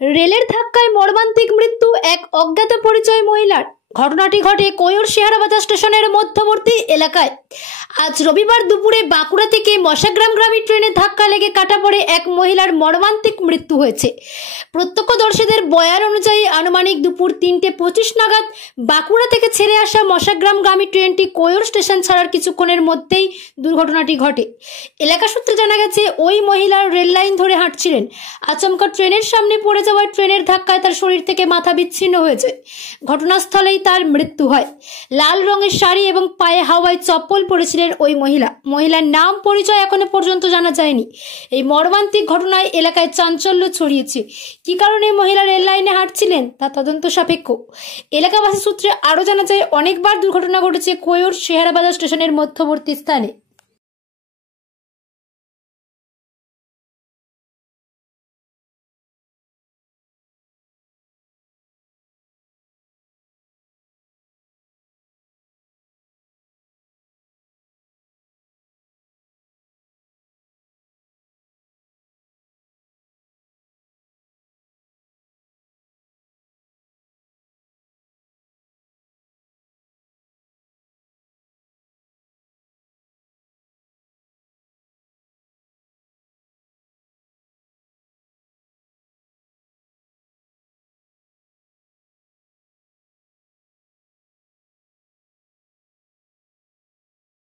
রেলের ধাক্কায় মর্মান্তিক মৃত্যু এক অজ্ঞাত পরিচয় মহিলার। ঘটনাটি ঘটে কৈর শেহারাবাজার স্টেশনের মধ্যবর্তী এলাকায়। আজ রবিবার দুপুরে বাঁকুড়া থেকে মশাগ্রামগামী ট্রেনে ধাক্কা লেগে কাটা পড়ে এক মহিলার মর্মান্তিক মৃত্যু হয়েছে। প্রত্যক্ষদর্শীদের বয়ান অনুযায়ী আনুমানিক দুপুর 3:25 নাগাদ বাঁকুড়া থেকে ছেড়ে আসা মশাগ্রামগামী ট্রেনটি কৈর স্টেশন ছাড়ার কিছুক্ষণের মধ্যেই দুর্ঘটনাটি ঘটে। এলাকা সূত্রে জানা গেছে, ওই মহিলা রেল লাইন ধরে হাঁটছিলেন। আচমকা ট্রেনের সামনে পড়ে যাওয়ার ট্রেনের ধাক্কায় তার শরীর থেকে মাথা বিচ্ছিন্ন হয়েছে। ঘটনাস্থলেই তার মৃত্যু হয়। লাল রঙের শাড়ি এবং পায়ে হাওয়ায় চপ্পল পরেছিলেন ওই মহিলার নাম পরিচয় এখনো পর্যন্ত জানা যায়নি। এই মর্মান্তিক ঘটনায় এলাকায় চাঞ্চল্য ছড়িয়েছে। কি কারণে মহিলা রেল লাইনে হাঁটছিলেন তা তদন্ত সাপেক্ষ। এলাকাবাসী সূত্রে আরো জানা যায়, অনেকবার দুর্ঘটনা ঘটেছে কৈর শেহারাবাজার স্টেশনের মধ্যবর্তী স্থানে।